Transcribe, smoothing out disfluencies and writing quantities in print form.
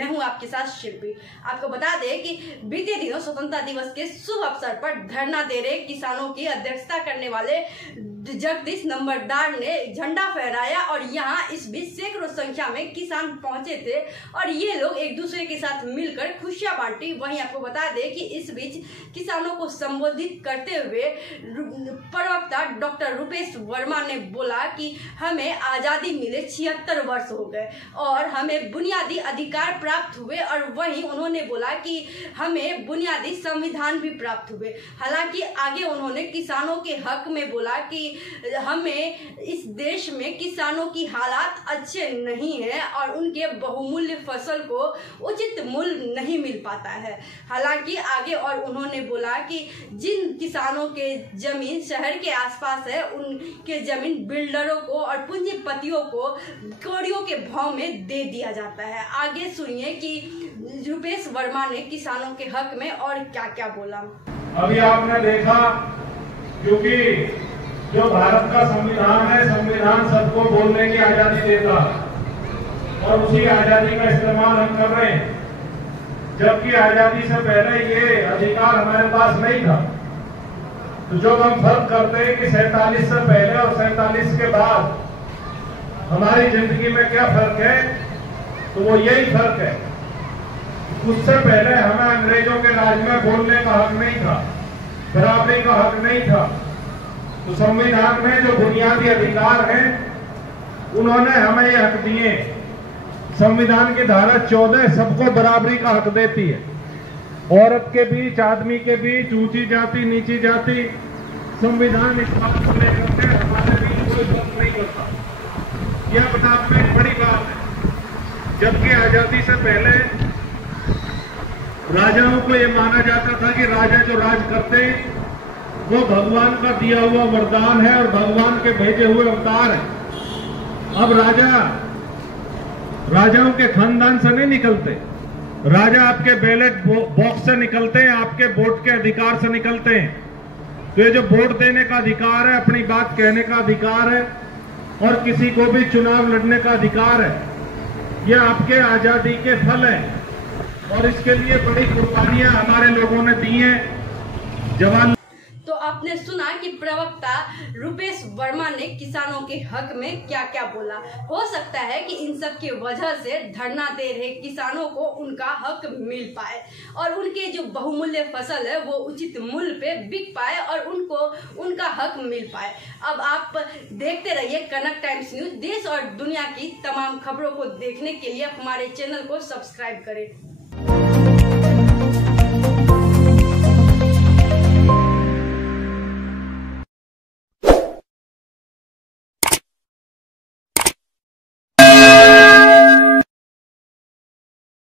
मैं हूं आपके साथ शिल्पी। आपको बता दें कि बीते दिनों स्वतंत्रता दिवस के शुभ अवसर पर धरना दे रहे किसानों की अध्यक्षता करने वाले जगदीश नंबरदार ने झंडा फहराया और यहाँ इस बीच सैकड़ों संख्या में किसान पहुंचे थे और ये लोग एक दूसरे के साथ मिलकर खुशियां बांटी। वहीं आपको बता दें कि इस बीच किसानों को संबोधित करते हुए प्रवक्ता डॉक्टर रुपेश वर्मा ने बोला कि हमें आज़ादी मिले 76 वर्ष हो गए और हमें बुनियादी अधिकार प्राप्त हुए, और वहीं उन्होंने बोला कि हमें बुनियादी संविधान भी प्राप्त हुए। हालांकि आगे उन्होंने किसानों के हक में बोला कि हमें इस देश में किसानों की हालात अच्छे नहीं है और उनके बहुमूल्य फसल को उचित मूल्य नहीं मिल पाता है। हालांकि आगे और उन्होंने बोला कि जिन किसानों के जमीन शहर के आसपास है उनके जमीन बिल्डरों को और पूंजीपतियों को कौड़ियों के भाव में दे दिया जाता है। आगे सुनिए कि रुपेश वर्मा ने किसानों के हक में और क्या क्या बोला। अभी आपने देखा, क्योंकि जो भारत का संविधान है, संविधान सबको बोलने की आजादी देता और उसी आजादी का इस्तेमाल हम कर रहे हैं, जबकि आजादी से पहले ये अधिकार हमारे पास नहीं था। तो जो हम फर्क करते हैं कि 47 से पहले और 47 के बाद हमारी जिंदगी में क्या फर्क है, तो वो यही फर्क है। उससे पहले हमें अंग्रेजों के राज में बोलने का हक नहीं था, बराबरी का हक नहीं था। तो संविधान में जो बुनियादी अधिकार हैं उन्होंने हमें ये हक दिए। संविधान की धारा 14 सबको बराबरी का हक देती है। औरत के बीच, आदमी के बीच, ऊंची जाति नीची जाति, संविधान इस बात को लेकर के हमारे बीच कोई फर्क नहीं करता। यह अपने आप में एक बड़ी बात है। जबकि आजादी से पहले राजाओं को यह माना जाता था कि राजा जो राज करते वो भगवान का दिया हुआ वरदान है और भगवान के भेजे हुए अवतार है। अब राजाओं के खानदान से नहीं निकलते, राजा आपके बैलेट बॉक्स से निकलते हैं, आपके वोट के अधिकार से निकलते हैं। तो ये जो वोट देने का अधिकार है, अपनी बात कहने का अधिकार है और किसी को भी चुनाव लड़ने का अधिकार है, ये आपके आजादी के फल है और इसके लिए बड़ी कुर्बानियां हमारे लोगों ने दी हैं। जवान तो आपने सुना कि प्रवक्ता रुपेश वर्मा ने किसानों के हक में क्या क्या बोला। हो सकता है कि इन सब की वजह से धरना दे रहे किसानों को उनका हक मिल पाए और उनके जो बहुमूल्य फसल है वो उचित मूल्य पे बिक पाए और उनको उनका हक मिल पाए। अब आप देखते रहिए कनक टाइम्स न्यूज। देश और दुनिया की तमाम खबरों को देखने के लिए हमारे चैनल को सब्सक्राइब करें।